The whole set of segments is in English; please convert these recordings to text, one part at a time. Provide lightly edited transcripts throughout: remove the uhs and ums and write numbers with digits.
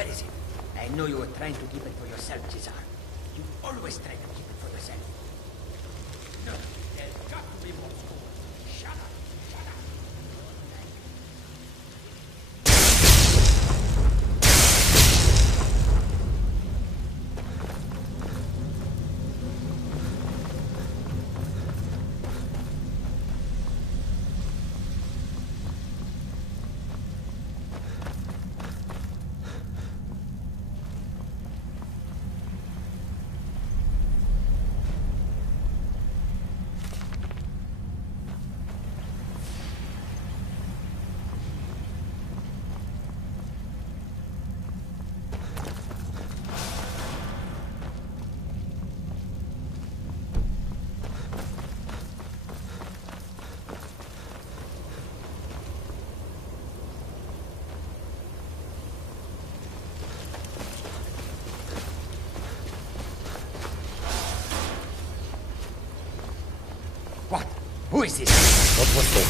Where is it? I know you were trying to keep it for yourself, Cesar. You always try to keep it for yourself. No, there's got to be more. Shut up. Shut up. What? Who is this? What was that?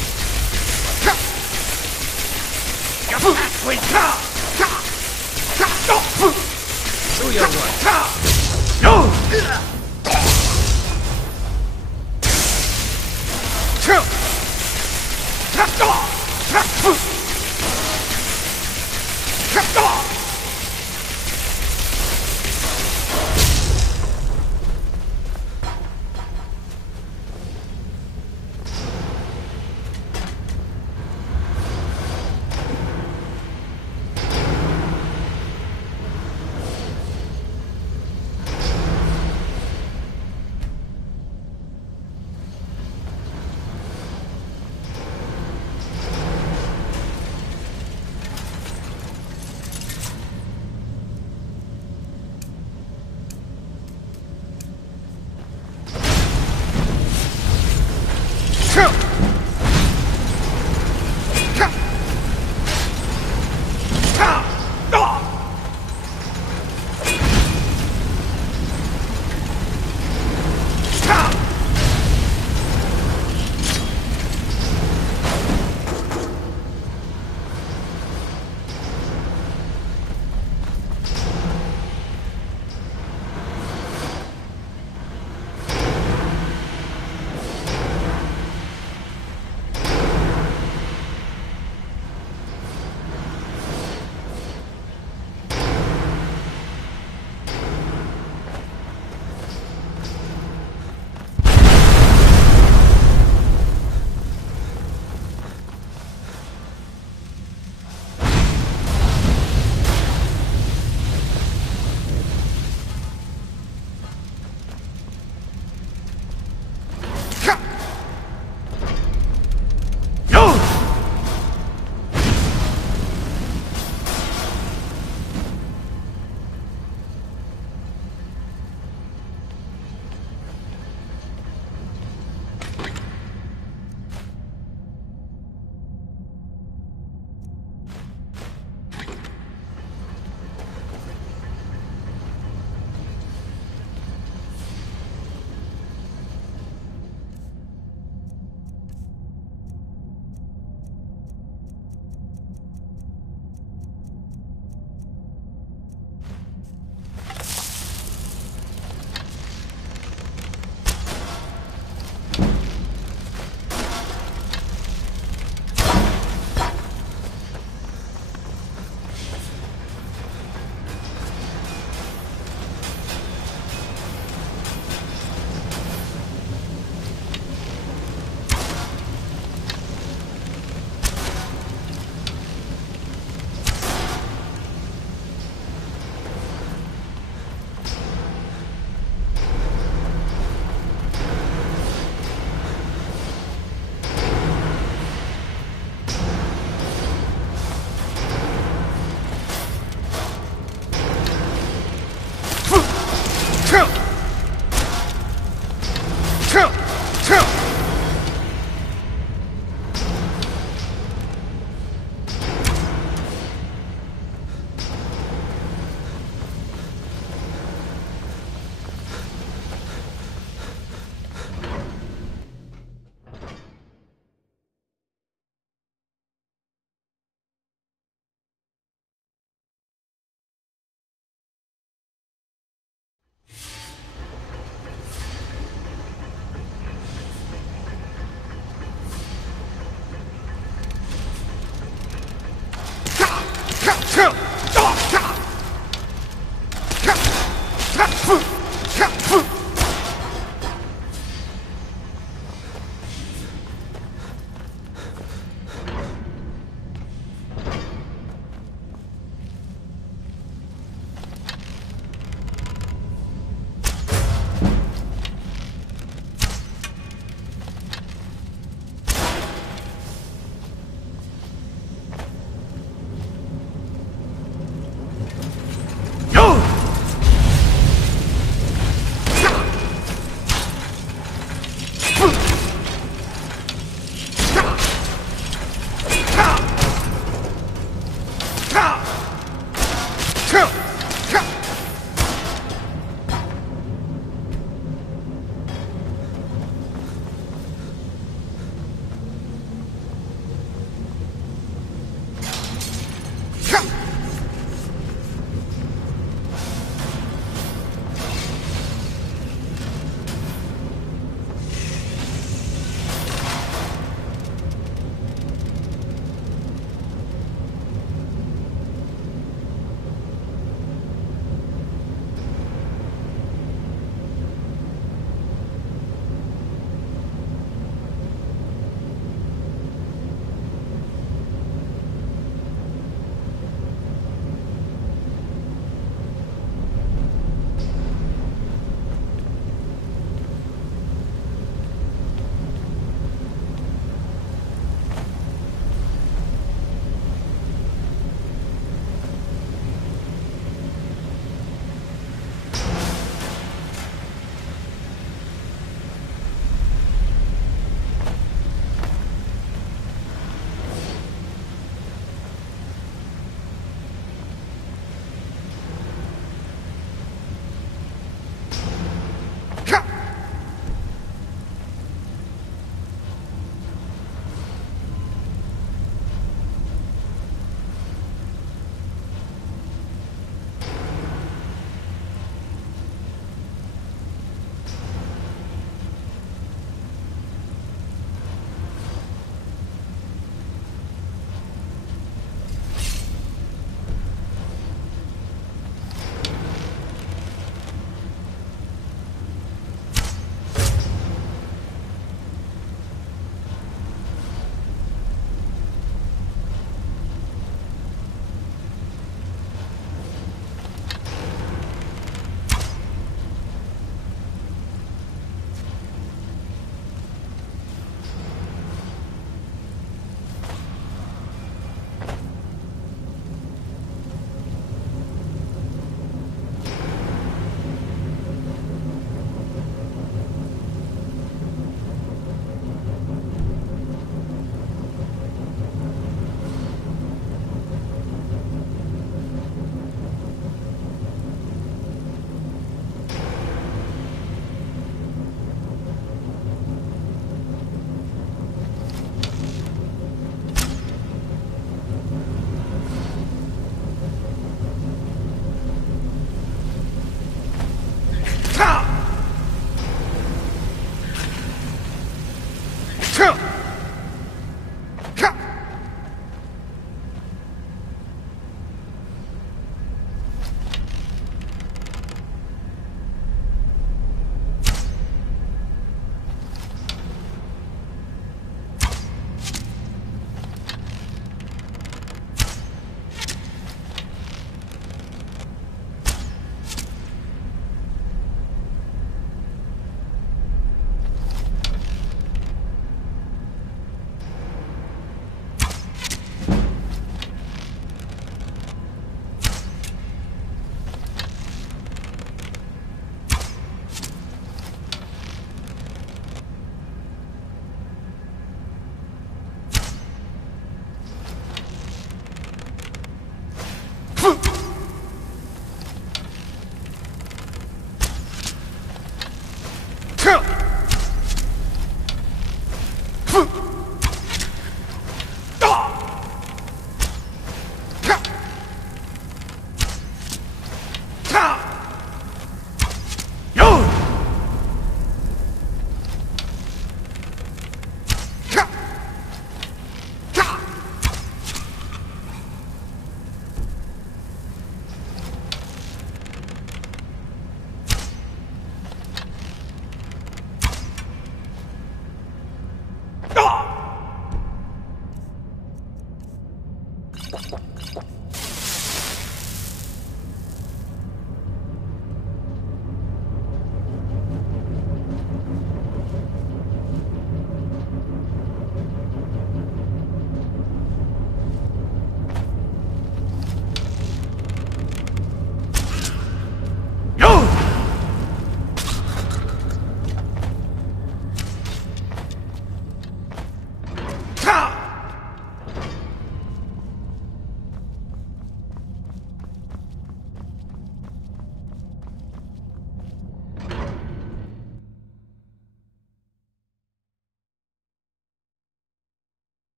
Do your work.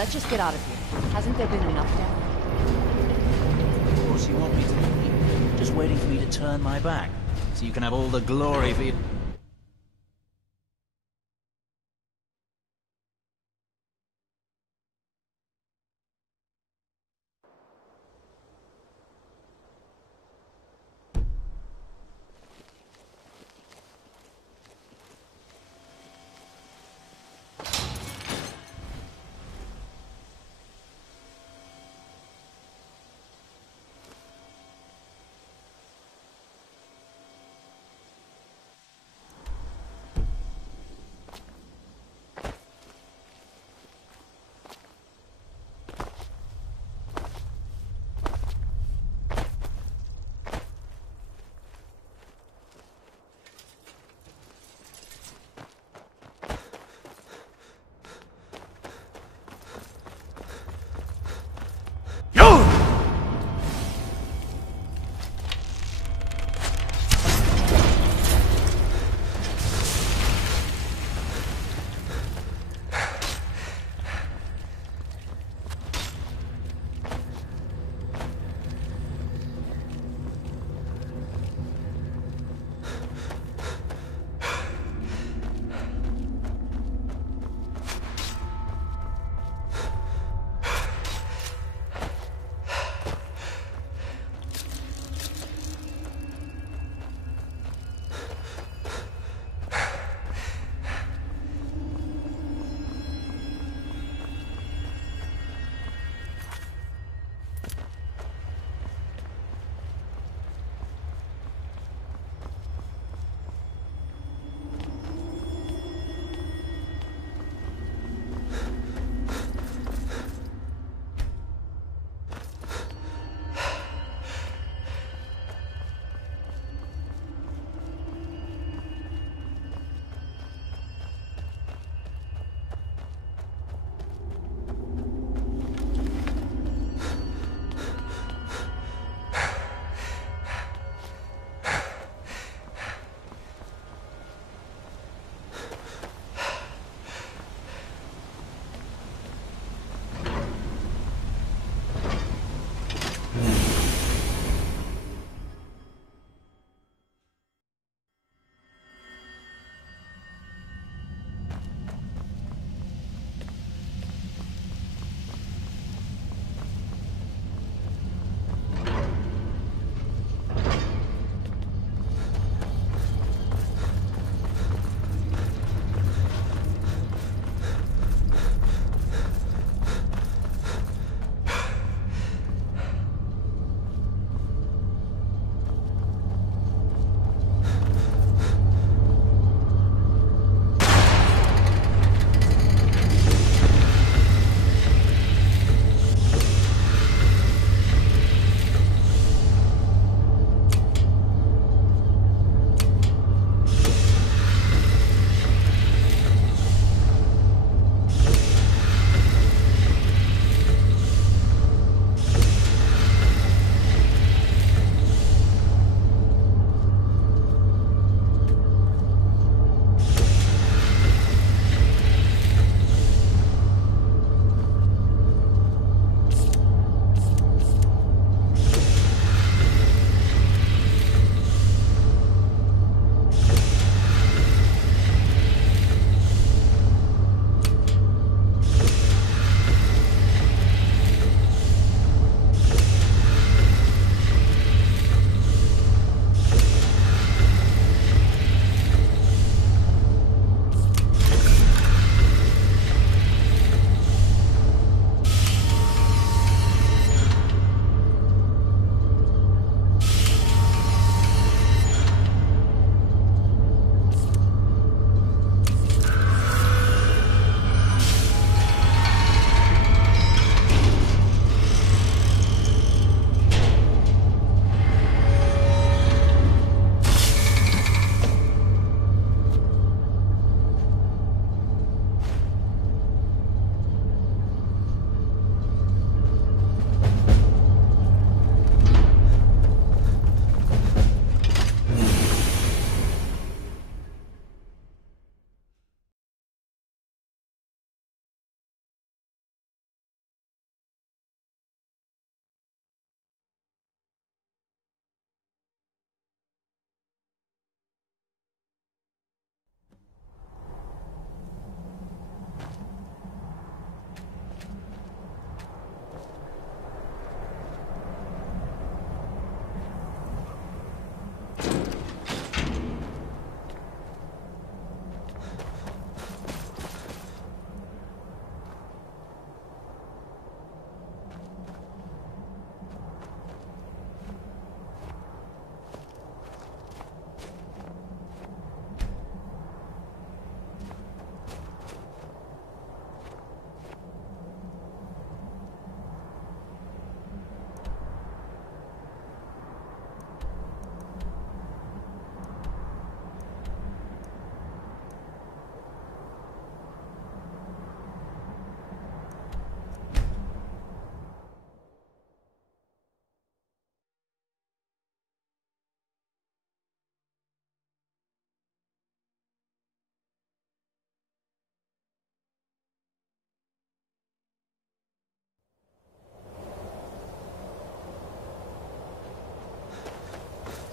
Let's just get out of here. Hasn't there been enough death? Of course you want me to. Just waiting for me to turn my back, so you can have all the glory for you.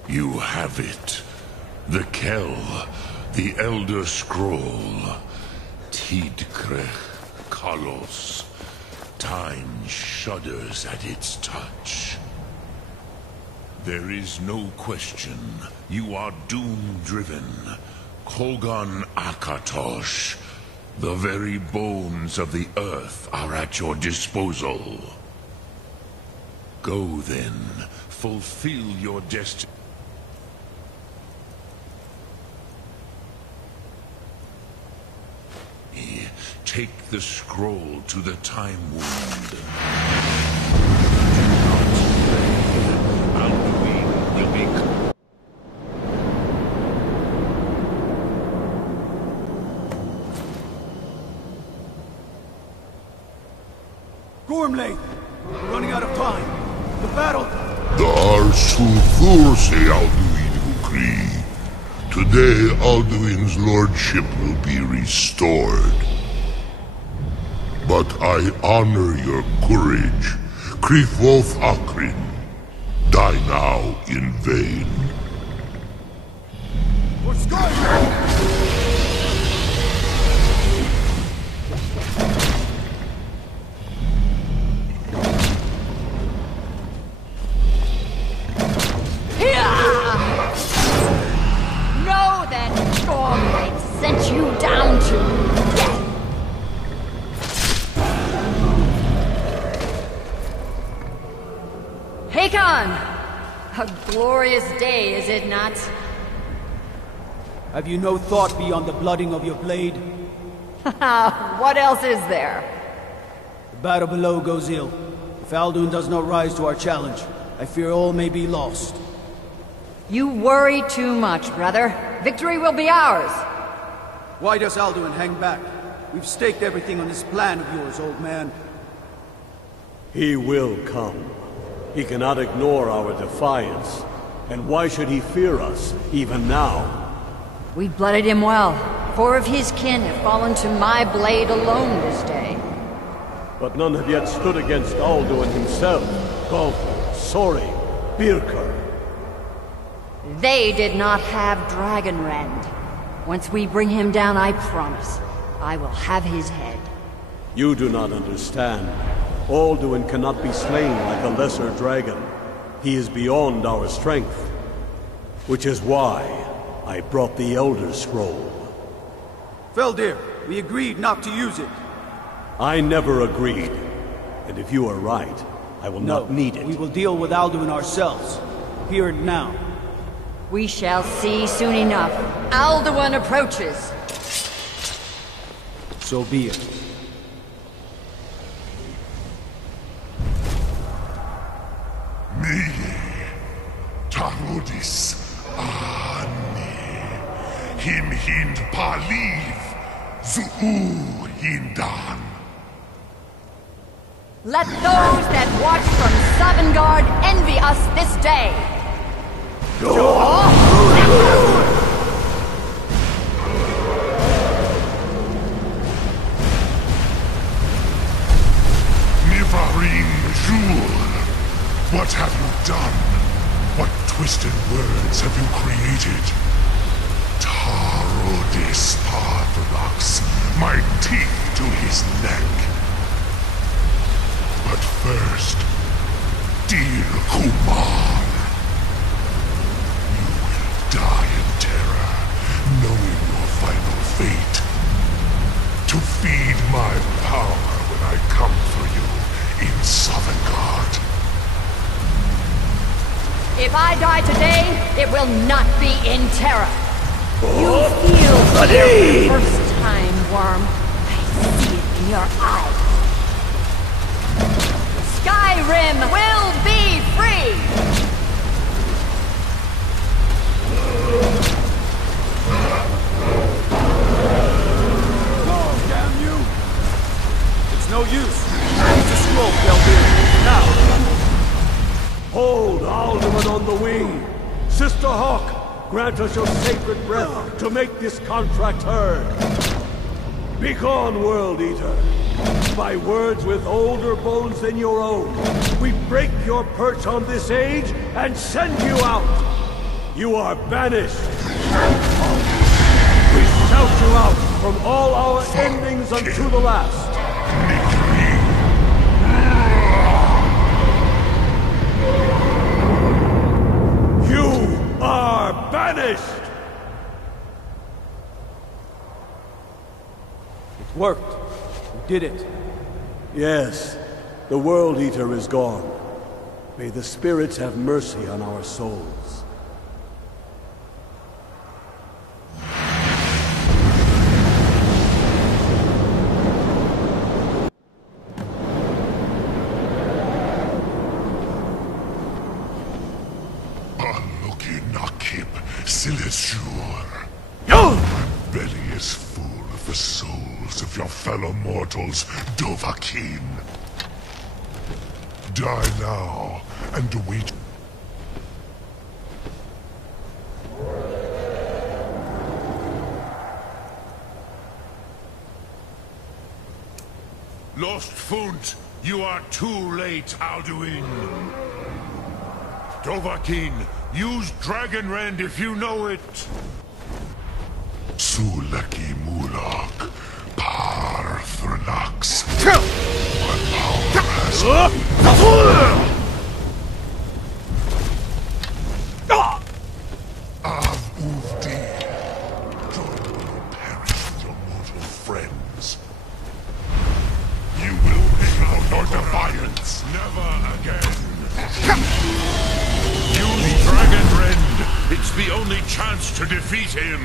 You have it. The Kell, the Elder Scroll. Tidkrech Kalos. Time shudders at its touch. There is no question. You are doom-driven. Kogan Akatosh. The very bones of the earth are at your disposal. Go then. Fulfill your destiny. Take the scroll to the Time Wound. Alduin will be... Gormley! We're running out of time. The battle... Dar Sulfur say Alduin Ukri. Today Alduin's lordship will be restored. But I honor your courage. Krifwolf Akrin. Die now in vain. For Skyrim! Know that Stormlight sent you down to death. Hakon! A glorious day, is it not? Have you no thought beyond the blooding of your blade? What else is there? The battle below goes ill. If Alduin does not rise to our challenge, I fear all may be lost. You worry too much, brother. Victory will be ours. Why does Alduin hang back? We've staked everything on this plan of yours, old man. He will come. He cannot ignore our defiance. And why should he fear us, even now? We blooded him well. 4 of his kin have fallen to my blade alone this day. But none have yet stood against Alduin himself. Galter, Sori, Birkir. They did not have Dragonrend. Once we bring him down, I promise, I will have his head. You do not understand. Alduin cannot be slain like a lesser dragon. He is beyond our strength. Which is why I brought the Elder Scroll. Feldir, we agreed not to use it. I never agreed. And if you are right, I will not need it. We will deal with Alduin ourselves. Here and now. We shall see soon enough. Alduin approaches. So be it. Me, Tarodis, Ani, Him Hind Paliv, Zuu Hindan. Let those that watch from Sovngarde envy us this day. Nivarin Jur, what have you done? What twisted words have you created? Tarodis Parthalax, my teeth to his neck. But first, dear Kumar, you will die in terror, knowing your final fate. To feed my power when I come for you in Sovngarde. If I die today, it will not be in terror. You feel fear for the first time, Worm. I see it in your eyes. Skyrim will be free! Go, damn you! It's no use. Use the scroll, Feldir. Now! Hold Alduin on the wing! Sister Hawk, grant us your sacred breath to make this contract heard. Begone, World Eater! By words with older bones than your own, we break your perch on this age and send you out! you are banished! We shout you out from all our endings unto the last! You are banished! It worked. We did it. Yes, the World Eater is gone. May the spirits have mercy on our souls. My belly is full of the souls of your fellow mortals, Dovahkiin. Die now, and await. Lost Funt, you are too late, Alduin. Dovahkiin, use Dragon Rend if you know it. Suleki Mulak, Par Thurnax. My power has Av Uvdi. Join will perish with your mortal friends. You will pay out your defiance. Never again. Use Dragon Rend. It's the only chance to defeat him.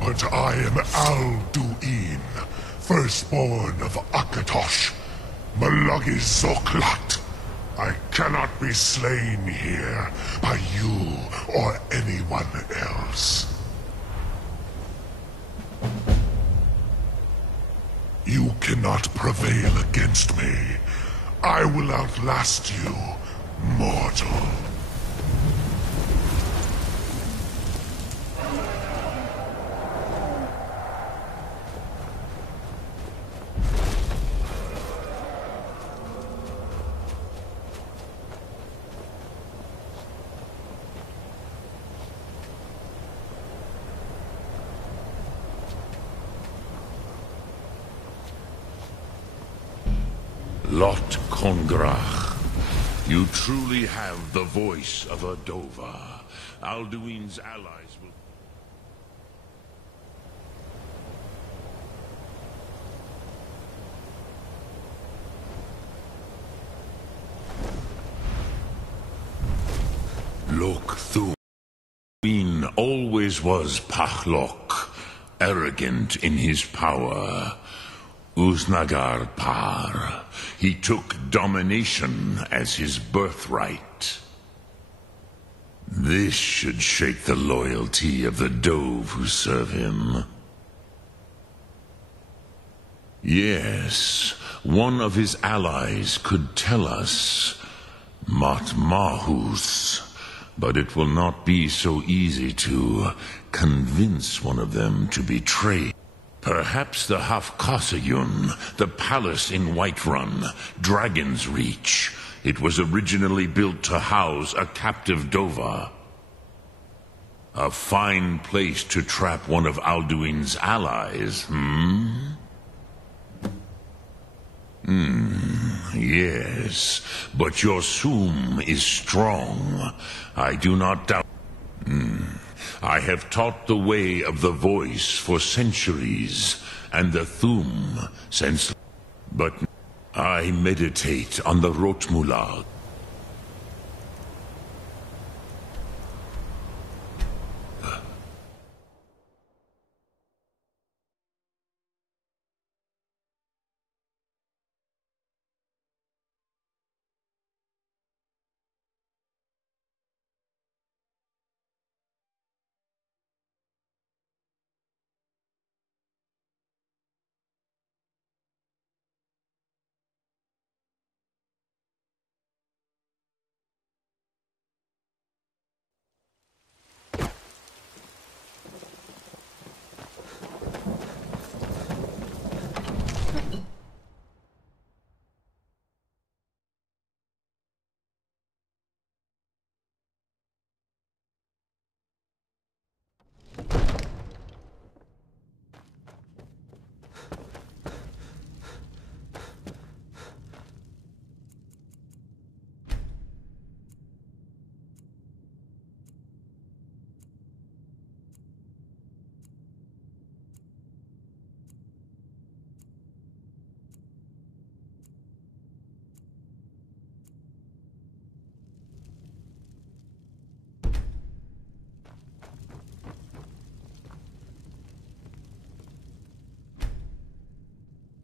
But I am Alduin, firstborn of Akatosh, Malagi Zoklat. I cannot be slain here by you or anyone else. You cannot prevail against me. I will outlast you, mortal. Lot Kongrach. You truly have the voice of a Dova. Alduin's allies will... Lok Thum. Queen always was Pachlok, arrogant in his power. Uznagar Par. He took domination as his birthright. This should shake the loyalty of the Dove who serve him. Yes, one of his allies could tell us. Matmahus. But it will not be so easy to convince one of them to betray. Perhaps the Hafkasayun, the palace in Whiterun, Dragon's Reach. It was originally built to house a captive Dova. A fine place to trap one of Alduin's allies, Yes, but your Sum is strong. I do not doubt. I have taught the way of the voice for centuries, and the Thum since... But I meditate on the Rotmulag.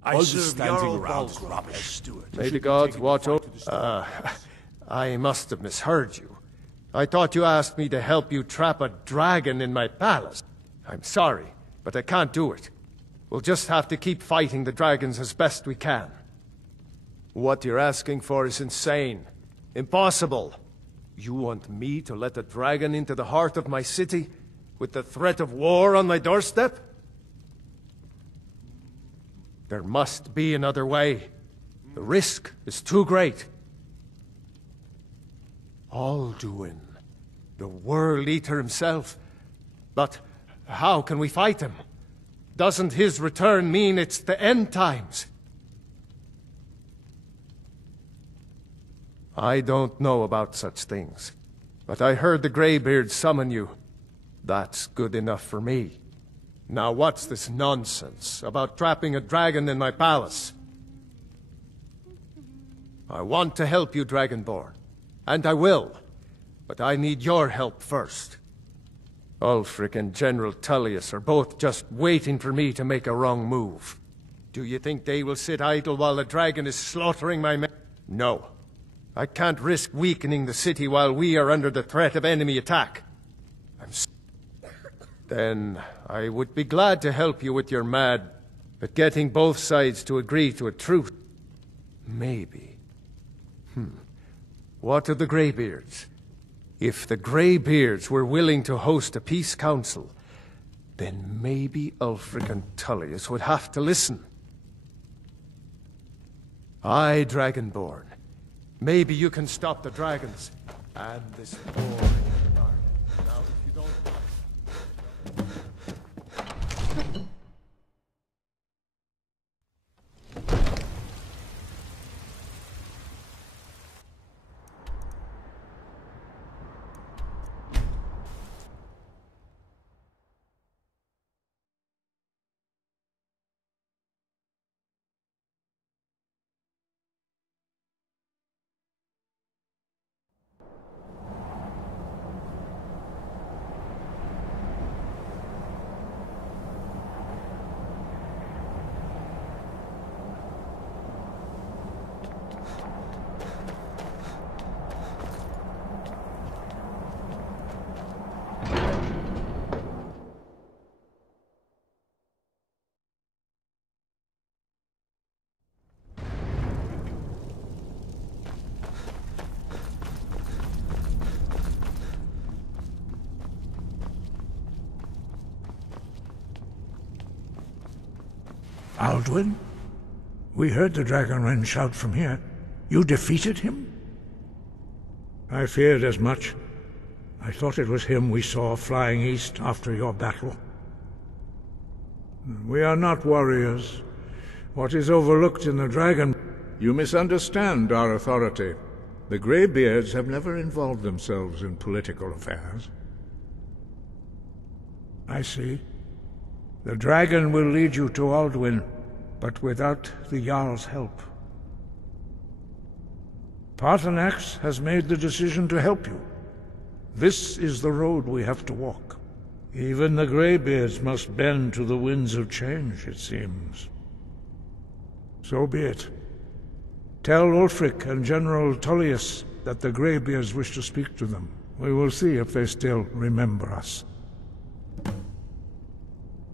I serve Jarl Balgruuf as steward. May the gods watch over... I must have misheard you. I thought you asked me to help you trap a dragon in my palace. I'm sorry, but I can't do it. We'll just have to keep fighting the dragons as best we can. What you're asking for is insane. Impossible. You want me to let a dragon into the heart of my city, with the threat of war on my doorstep? There must be another way. The risk is too great. Alduin, the World Eater himself. But how can we fight him? Doesn't his return mean it's the end times? I don't know about such things, but I heard the Greybeard summon you. That's good enough for me. Now what's this nonsense about trapping a dragon in my palace? I want to help you, Dragonborn. And I will. But I need your help first. Ulfric and General Tullius are both just waiting for me to make a wrong move. Do you think they will sit idle while the dragon is slaughtering my men? No. I can't risk weakening the city while we are under the threat of enemy attack. Then I would be glad to help you with your mad, but getting both sides to agree to a truce. Maybe. What of the Greybeards? If the Greybeards were willing to host a peace council, then maybe Ulfric and Tullius would have to listen. Aye, Dragonborn. Maybe you can stop the dragons and this war. Now, if you don't... Alduin? We heard the Dragonren shout from here. You defeated him? I feared as much. I thought it was him we saw flying east after your battle. We are not warriors. What is overlooked in the dragon... You misunderstand our authority. The Greybeards have never involved themselves in political affairs. I see. The dragon will lead you to Alduin, but without the Jarl's help. Paarthurnax has made the decision to help you. This is the road we have to walk. Even the Greybeards must bend to the winds of change, it seems. So be it. Tell Ulfric and General Tullius that the Greybeards wish to speak to them. We will see if they still remember us.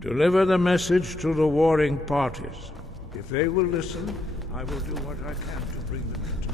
Deliver the message to the warring parties. If they will listen, I will do what I can to bring them into.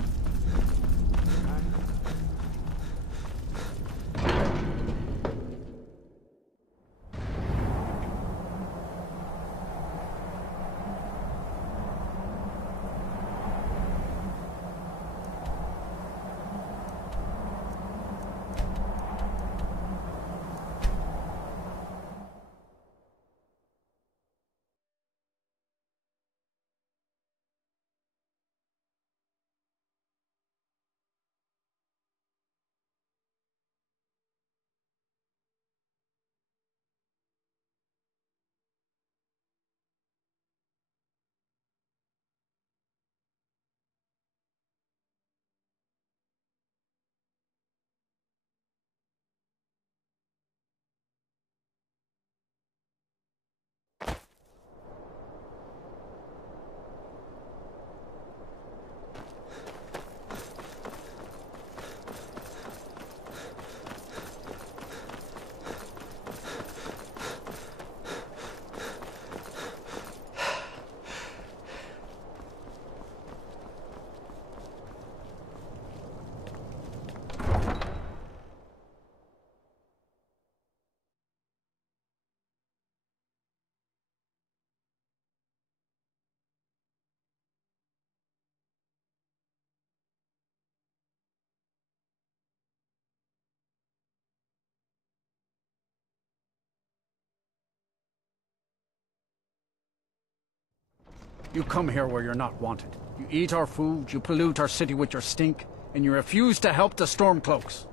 You come here where you're not wanted. You eat our food, you pollute our city with your stink, and you refuse to help the Stormcloaks.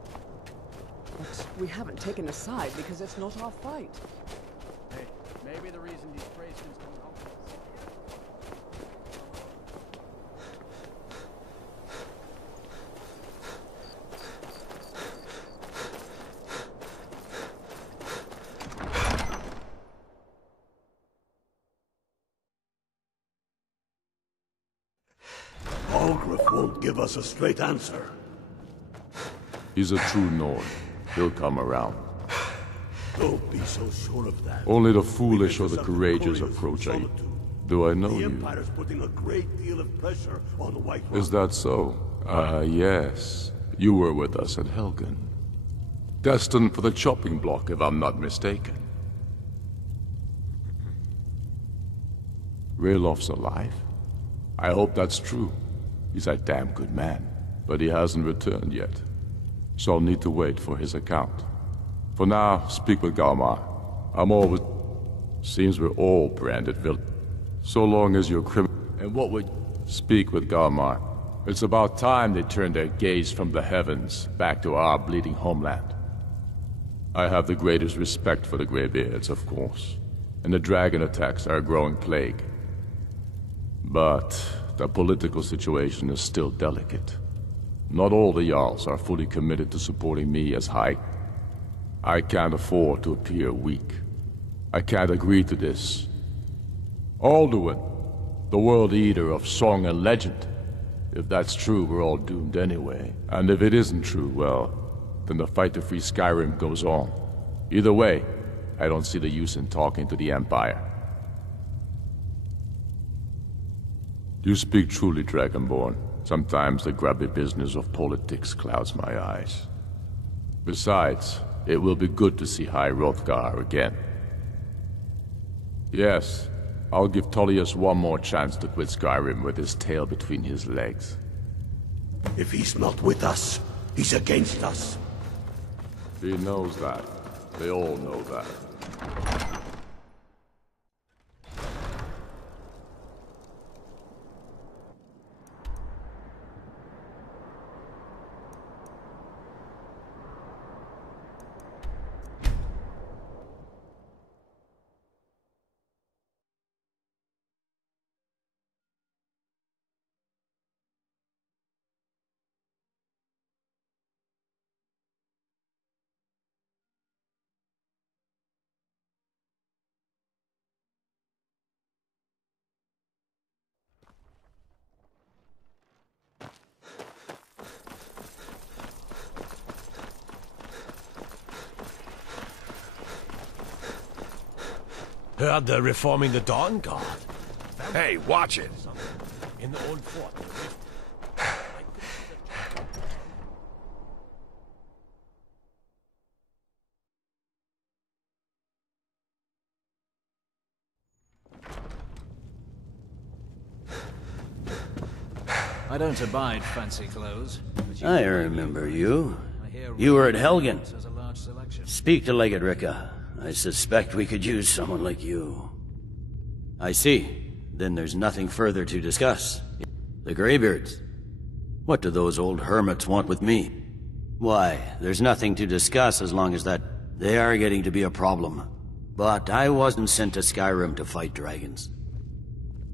But we haven't taken a side because it's not our fight. Hey, maybe the reason these Greyskins don't help us. Algrif won't give us a straight answer. He's a true Nord. He'll come around. Don't be so sure of that. Only the foolish or the courageous approach I... Do I know The you? Empire's putting a great deal of pressure on the White Run. Is that so? Yes. You were with us at Helgen. Destined for the chopping block, if I'm not mistaken. Raylof's alive? I hope that's true. He's a damn good man, but he hasn't returned yet. So I'll need to wait for his account. For now, speak with Galmar. I'm always... Seems we're all branded villains. So long as you're criminal... And what would... Speak with Galmar. It's about time they turned their gaze from the heavens back to our bleeding homeland. I have the greatest respect for the Greybeards, of course. And the dragon attacks are a growing plague. But the political situation is still delicate. Not all the Jarls are fully committed to supporting me as High. I can't afford to appear weak. I can't agree to this. Alduin, the World Eater of song and legend. If that's true, we're all doomed anyway. And if it isn't true, well, then the fight to free Skyrim goes on. Either way, I don't see the use in talking to the Empire. You speak truly, Dragonborn. Sometimes the grubby business of politics clouds my eyes. Besides, it will be good to see High Hrothgar again. Yes, I'll give Tullius one more chance to quit Skyrim with his tail between his legs. If he's not with us, he's against us. He knows that. They all know that. Heard they're reforming the Dawn Guard. Hey, watch it! In the old fort. I don't abide fancy clothes. I remember you. You were at Helgen. Speak to Legate Ricka. I suspect we could use someone like you. I see. Then there's nothing further to discuss. The Greybeards. What do those old hermits want with me? Why, there's nothing to discuss as long as that... They are getting to be a problem. But I wasn't sent to Skyrim to fight dragons.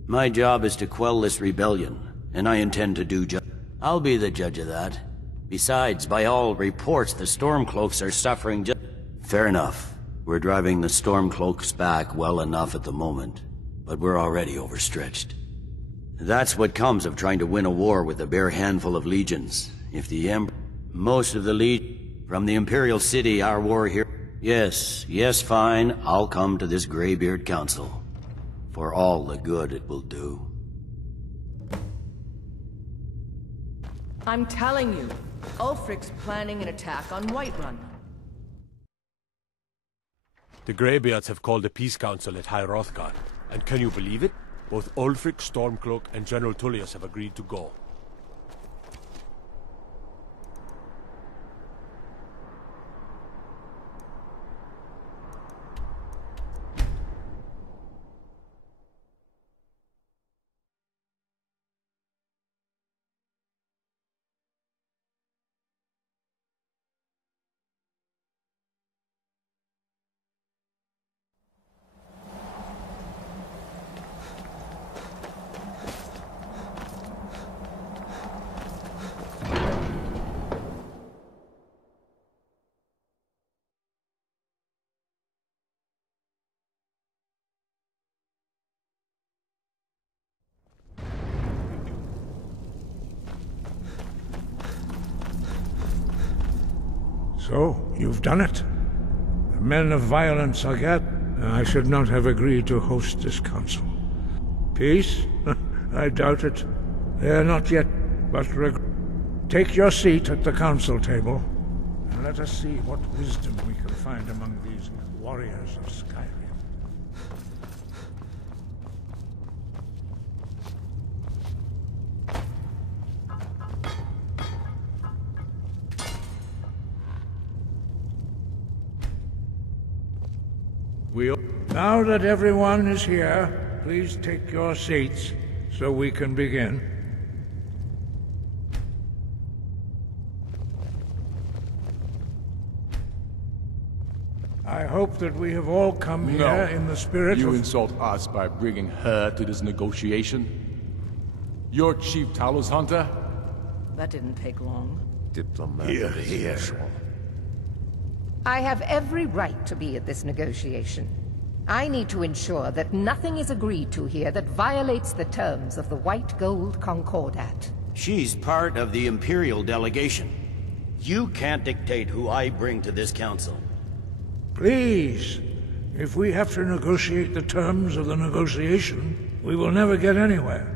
My job is to quell this rebellion, and I intend to do just... I'll be the judge of that. Besides, by all reports, the Stormcloaks are suffering just... Fair enough. We're driving the Stormcloaks back well enough at the moment, but we're already overstretched. That's what comes of trying to win a war with a bare handful of legions. If the most of the from the Imperial City, our war here... Yes, fine, I'll come to this Greybeard Council. For all the good it will do. I'm telling you, Ulfric's planning an attack on Whiterun. The Greybeards have called a peace council at High Hrothgar, and can you believe it? Both Ulfric, Stormcloak, and General Tullius have agreed to go. So, you've done it. The men of violence are gathered. I should not have agreed to host this council. Peace? I doubt it. They are not yet, but take your seat at the council table, and let us see what wisdom we can find among these warriors of Skyrim. Now that everyone is here, please take your seats so we can begin. I hope that we have all come here in the spirit You of... insult us by bringing her to this negotiation? You're Chief Talos Hunter? That didn't take long. Here, here. I have every right to be at this negotiation. I need to ensure that nothing is agreed to here that violates the terms of the White Gold Concordat. She's part of the Imperial delegation. You can't dictate who I bring to this council. Please, if we have to negotiate the terms of the negotiation, we will never get anywhere.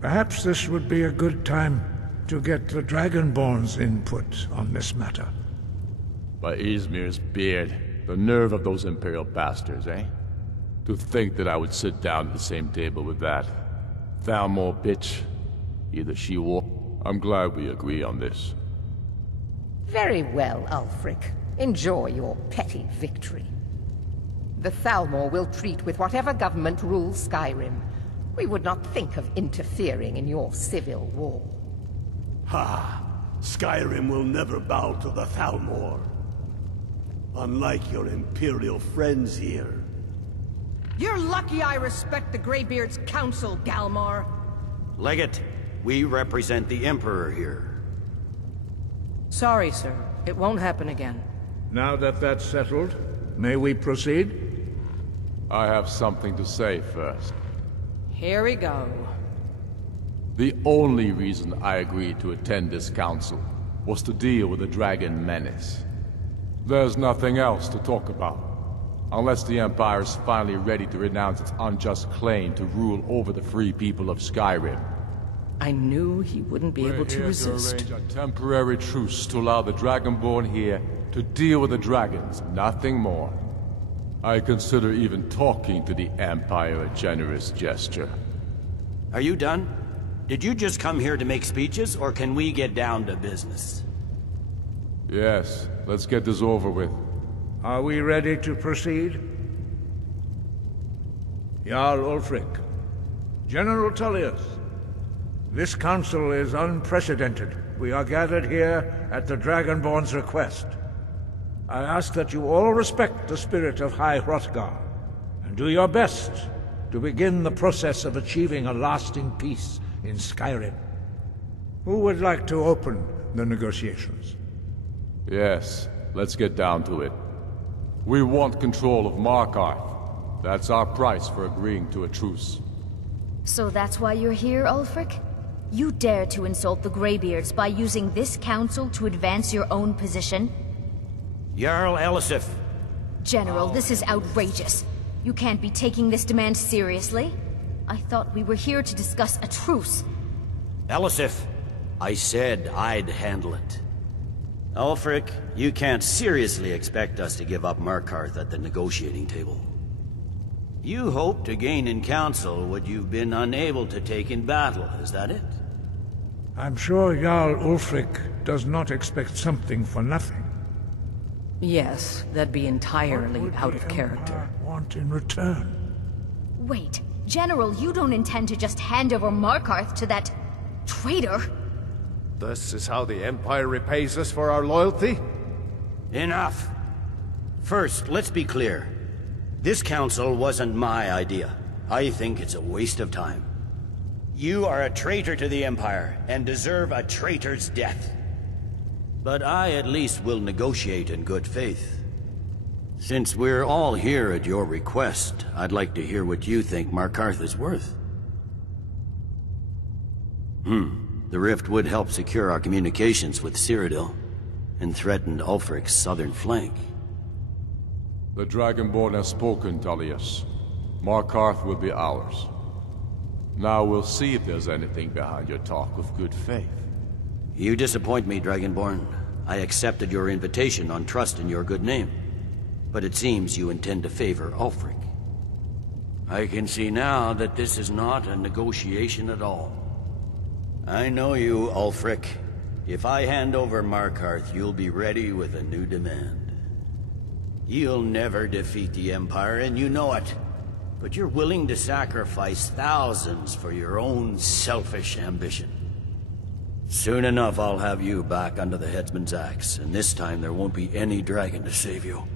Perhaps this would be a good time to get the Dragonborn's input on this matter. By Izmir's beard, the nerve of those Imperial bastards, eh? To think that I would sit down at the same table with that Thalmor bitch. Either she or... I'm glad we agree on this. Very well, Ulfric. Enjoy your petty victory. The Thalmor will treat with whatever government rules Skyrim. We would not think of interfering in your civil war. Ha! Skyrim will never bow to the Thalmor. Unlike your Imperial friends here. You're lucky I respect the Greybeard's counsel, Galmar. Legate, we represent the Emperor here. Sorry, sir. It won't happen again. Now that that's settled, may we proceed? I have something to say first. Here we go. The only reason I agreed to attend this council was to deal with the dragon menace. There's nothing else to talk about, unless the Empire is finally ready to renounce its unjust claim to rule over the free people of Skyrim. I knew he wouldn't be able to resist. We're here to arrange a temporary truce to allow the Dragonborn here to deal with the dragons, nothing more. I consider even talking to the Empire a generous gesture. Are you done? Did you just come here to make speeches, or can we get down to business? Yes, let's get this over with. Are we ready to proceed? Jarl Ulfric, General Tullius, this council is unprecedented. We are gathered here at the Dragonborn's request. I ask that you all respect the spirit of High Hrothgar, and do your best to begin the process of achieving a lasting peace in Skyrim. Who would like to open the negotiations? Yes, let's get down to it. We want control of Markarth. That's our price for agreeing to a truce. So that's why you're here, Ulfric? You dare to insult the Greybeards by using this council to advance your own position? Jarl Elisif. General, this is outrageous. You can't be taking this demand seriously. I thought we were here to discuss a truce. Elisif, I said I'd handle it. Ulfric, you can't seriously expect us to give up Markarth at the negotiating table. You hope to gain in council what you've been unable to take in battle, is that it? I'm sure Jarl Ulfric does not expect something for nothing. Yes, that'd be entirely out of character. Want in return? Wait, General, you don't intend to just hand over Markarth to that traitor? This is how the Empire repays us for our loyalty? Enough! First, let's be clear. This council wasn't my idea. I think it's a waste of time. You are a traitor to the Empire, and deserve a traitor's death. But I at least will negotiate in good faith. Since we're all here at your request, I'd like to hear what you think Markarth is worth. The rift would help secure our communications with Cyrodiil, and threatened Ulfric's southern flank. The Dragonborn has spoken, Tullius. Markarth will be ours. Now we'll see if there's anything behind your talk of good faith. You disappoint me, Dragonborn. I accepted your invitation on trust in your good name. But it seems you intend to favor Ulfric. I can see now that this is not a negotiation at all. I know you, Ulfric. If I hand over Markarth, you'll be ready with a new demand. You'll never defeat the Empire, and you know it. But you're willing to sacrifice thousands for your own selfish ambition. Soon enough, I'll have you back under the headsman's axe, and this time there won't be any dragon to save you.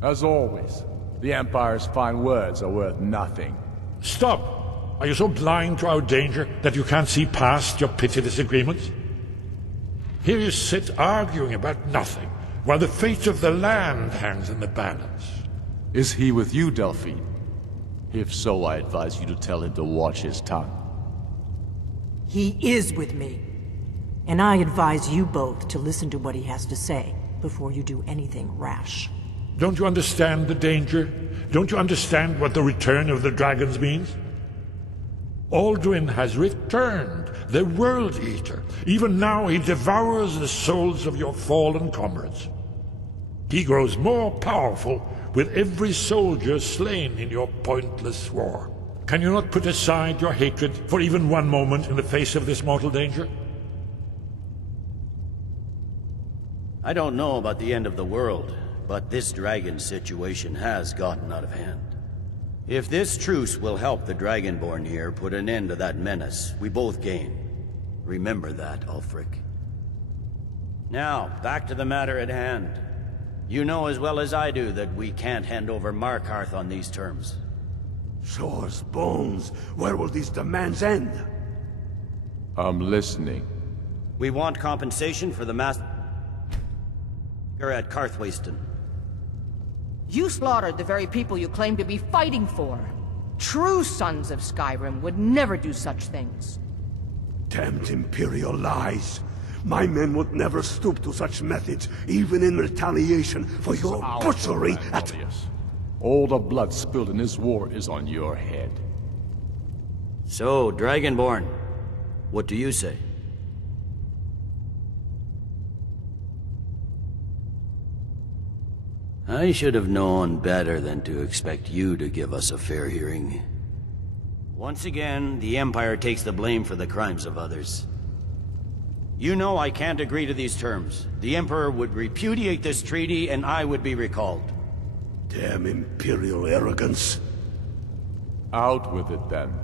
As always, the Empire's fine words are worth nothing. Stop! Are you so blind to our danger that you can't see past your petty disagreements? Here you sit arguing about nothing, while the fate of the land hangs in the balance. Is he with you, Delphine? If so, I advise you to tell him to watch his tongue. He is with me. And I advise you both to listen to what he has to say before you do anything rash. Don't you understand the danger? Don't you understand what the return of the dragons means? Alduin has returned, the World Eater. Even now he devours the souls of your fallen comrades. He grows more powerful with every soldier slain in your pointless war. Can you not put aside your hatred for even one moment in the face of this mortal danger? I don't know about the end of the world, but this dragon situation has gotten out of hand. If this truce will help the Dragonborn here put an end to that menace, we both gain. Remember that, Ulfric. Now, back to the matter at hand. You know as well as I do that we can't hand over Markarth on these terms. Swords, bones, where will these demands end? I'm listening. We want compensation for the massacre at Karthwasten. You slaughtered the very people you claim to be fighting for. True sons of Skyrim would never do such things. Damned Imperial lies. My men would never stoop to such methods, even in retaliation for your butchery at... All the blood spilled in this war is on your head. So, Dragonborn, what do you say? I should have known better than to expect you to give us a fair hearing. Once again, the Empire takes the blame for the crimes of others. You know I can't agree to these terms. The Emperor would repudiate this treaty and I would be recalled. Damn Imperial arrogance. Out with it then.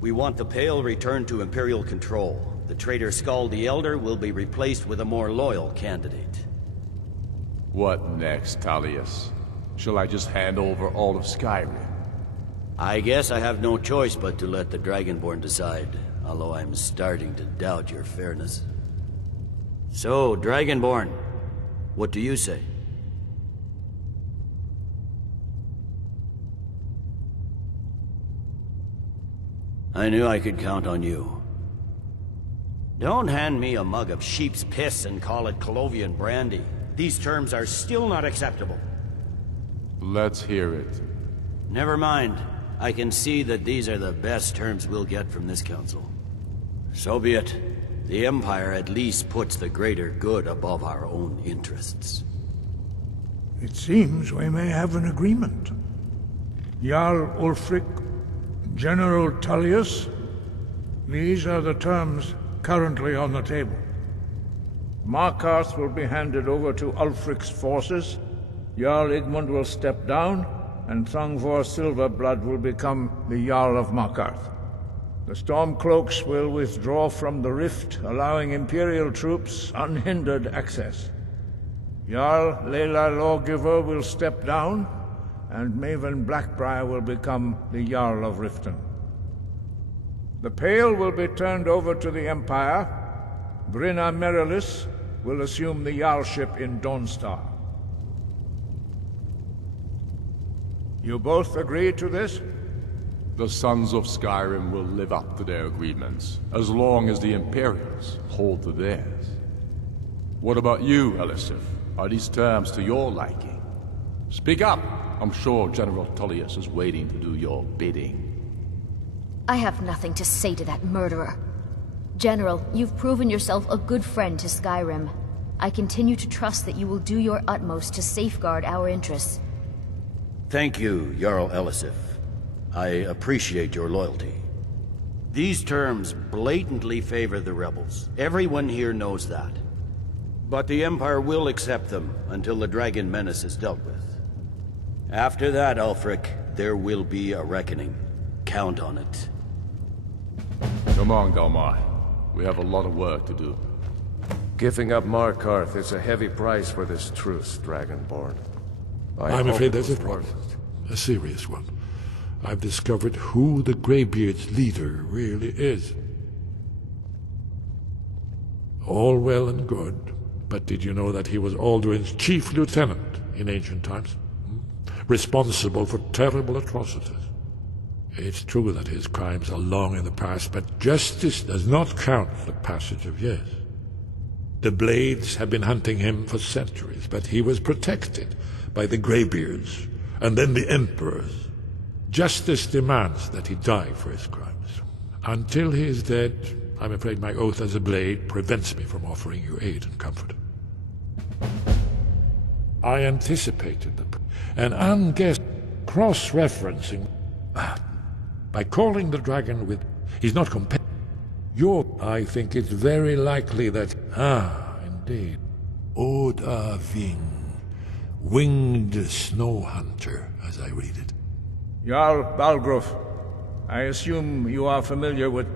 We want the Pale returned to Imperial control. The traitor Skull the Elder will be replaced with a more loyal candidate. What next, Talius? Shall I just hand over all of Skyrim? I guess I have no choice but to let the Dragonborn decide, although I'm starting to doubt your fairness. So, Dragonborn, what do you say? I knew I could count on you. Don't hand me a mug of sheep's piss and call it Colovian brandy. These terms are still not acceptable. Let's hear it. Never mind. I can see that these are the best terms we'll get from this council. So be it. The Empire at least puts the greater good above our own interests. It seems we may have an agreement. Jarl Ulfric, General Tullius, these are the terms currently on the table. Markarth will be handed over to Ulfric's forces, Jarl Igmund will step down, and Thungvor Silverblood will become the Jarl of Markarth. The Stormcloaks will withdraw from the rift, allowing Imperial troops unhindered access. Jarl Leila Lawgiver will step down, and Maven Blackbriar will become the Jarl of Riften. The Pale will be turned over to the Empire. Brinna Merilis will assume the Jarlship in Dawnstar. You both agree to this? The Sons of Skyrim will live up to their agreements, as long as the Imperials hold to theirs. What about you, Elisif? Are these terms to your liking? Speak up! I'm sure General Tullius is waiting to do your bidding. I have nothing to say to that murderer. General, you've proven yourself a good friend to Skyrim. I continue to trust that you will do your utmost to safeguard our interests. Thank you, Jarl Elisif. I appreciate your loyalty. These terms blatantly favor the rebels. Everyone here knows that. But the Empire will accept them until the dragon menace is dealt with. After that, Ulfric, there will be a reckoning. Count on it. Come on, Galmar. We have a lot of work to do. Giving up Markarth is a heavy price for this truce, Dragonborn. I'm afraid there's a problem. A serious one. I've discovered who the Greybeard's leader really is. All well and good, but did you know that he was Alduin's chief lieutenant in ancient times? Responsible for terrible atrocities. It's true that his crimes are long in the past, but justice does not count the passage of years. The Blades have been hunting him for centuries, but he was protected by the Greybeards, and then the Emperors. Justice demands that he die for his crimes. Until he is dead, I'm afraid my oath as a Blade prevents me from offering you aid and comfort. I anticipated And Anne guessed, cross-referencing, by calling the dragon with, he's not compared. I think it's very likely that, indeed, Oda Ving, winged snow hunter, as I read it. Jarl Balgruf, I assume you are familiar with...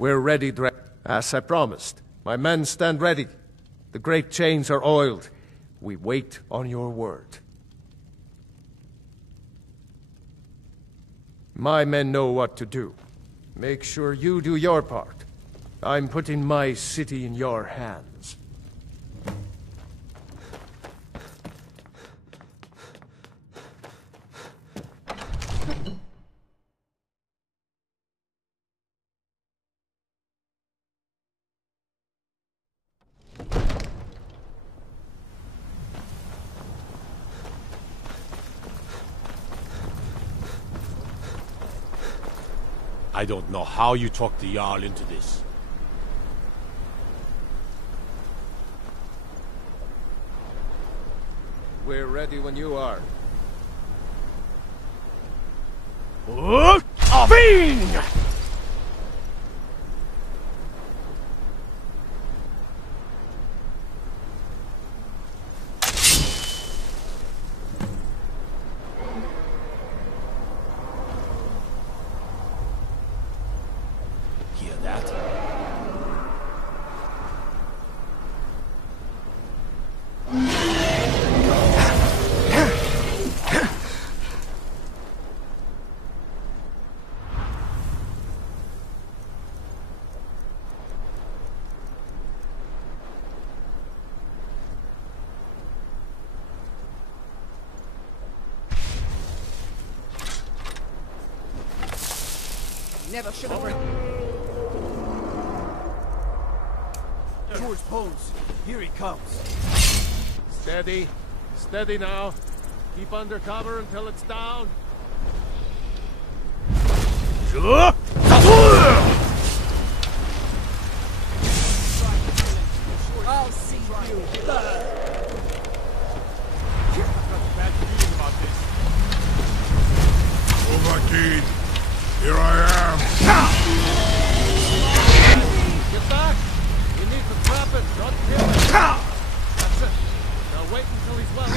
We're ready, as I promised. My men stand ready. The great chains are oiled. We wait on your word. My men know what to do. Make sure you do your part. I'm putting my city in your hands. I don't know how you talked the Jarl into this. We're ready when you are. Bing! Hear that? Never should have... Towards Bones. Here he comes. Steady. Steady now. Keep under cover until it's down. I'll see you. Overdeed, here I am. Get back! You need to trap it, not kill it. That's it. Now wait until he's well.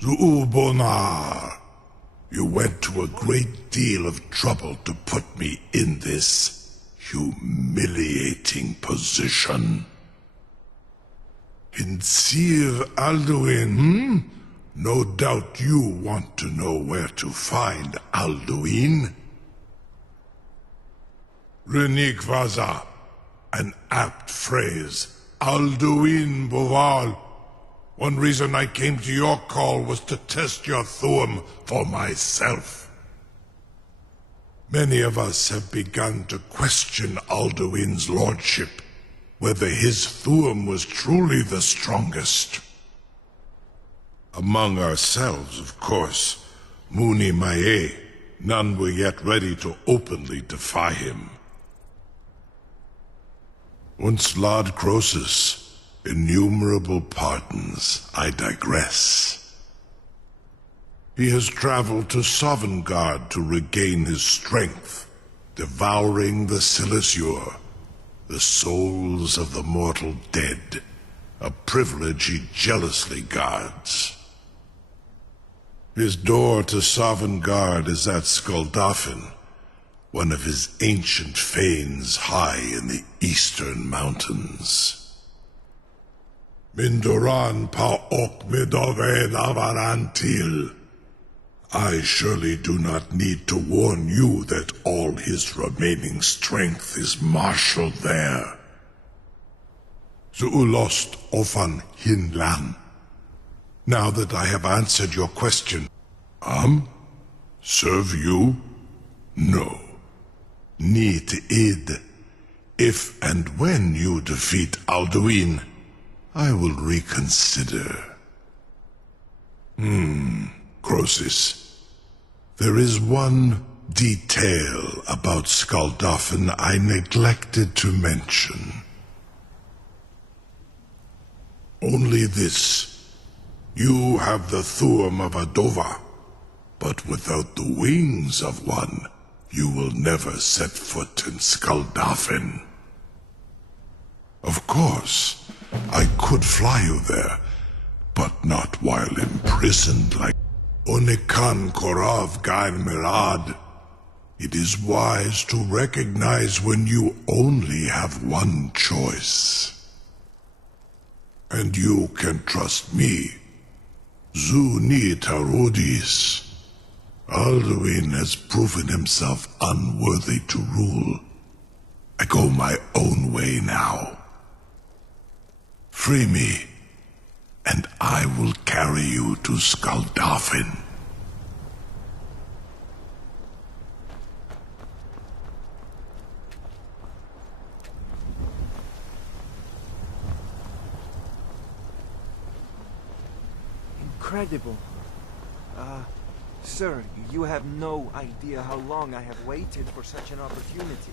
Zuubonar, you went to a great deal of trouble to put me in this humiliating position. In Sir Alduin, No doubt you want to know where to find Alduin. Renikvaza, an apt phrase. Alduin Boval. One reason I came to your call was to test your Thuum for myself. Many of us have begun to question Alduin's lordship, whether his Thuum was truly the strongest. Among ourselves, of course, Muni Mae, none were yet ready to openly defy him. Once Lord Croesus, innumerable pardons, I digress. He has traveled to Sovngarde to regain his strength, devouring the Silesure, the souls of the mortal dead, a privilege he jealously guards. His door to Sovngarde is at Skuldafn, one of his ancient fanes high in the eastern mountains. Mindoran pa ok midoven avarantil. I surely do not need to warn you that all his remaining strength is marshaled there. Zuulost ofan hinlan. Now that I have answered your question, serve you? No. Need id. If and when you defeat Alduin, I will reconsider. Croesus. There is one detail about Skuldafn I neglected to mention. Only this. You have the Thuum of Adova, but without the wings of one, you will never set foot in Skuldafn. Of course, I could fly you there, but not while imprisoned like Onikan Korav Gain Mirad. It is wise to recognize when you only have one choice. And you can trust me. Zuni Tarudis. Alduin has proven himself unworthy to rule. I go my own way now. Free me, and I will carry you to Skuldafn. Incredible. Sir, you have no idea how long I have waited for such an opportunity.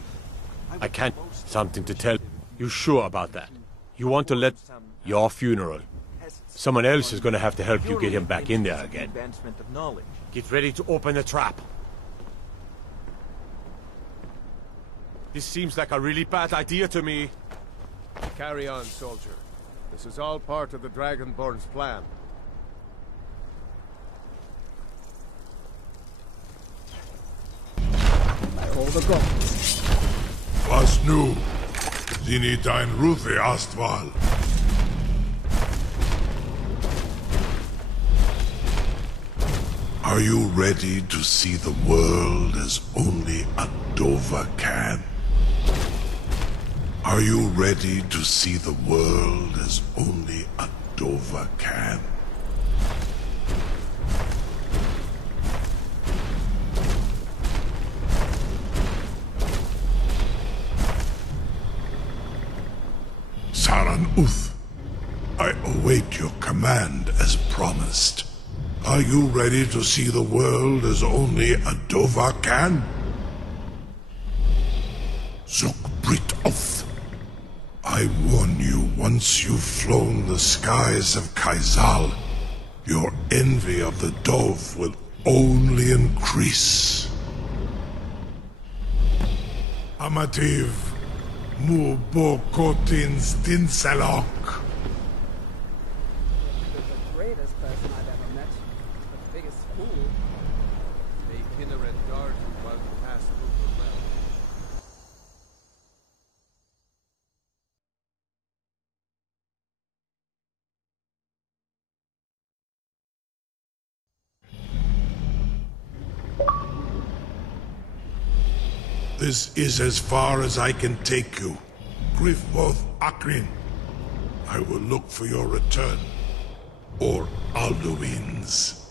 I can't. Something to tell. You sure about that? You want to let your funeral? Someone else is going to have to help you get him back in there again. Get ready to open the trap. This seems like a really bad idea to me. Carry on, soldier. This is all part of the Dragonborn's plan. By all the gods. Was nu? Zini dein Rufe Astval. Are you ready to see the world as only Adova can? Are you ready to see the world as only Adova can? Saran Uth, I await your command as promised. Are you ready to see the world as only Adova can? Zukbrit Uth, I warn you, once you've flown the skies of Kaizal, your envy of the Dove will only increase. Amativ, Mu Bokotin Stinselok. The greatest person I've ever met. The biggest fool. May Kinneret guard you while you pass through the realm. This is as far as I can take you. Grifboth Akrin. I will look for your return. Or Alduin's.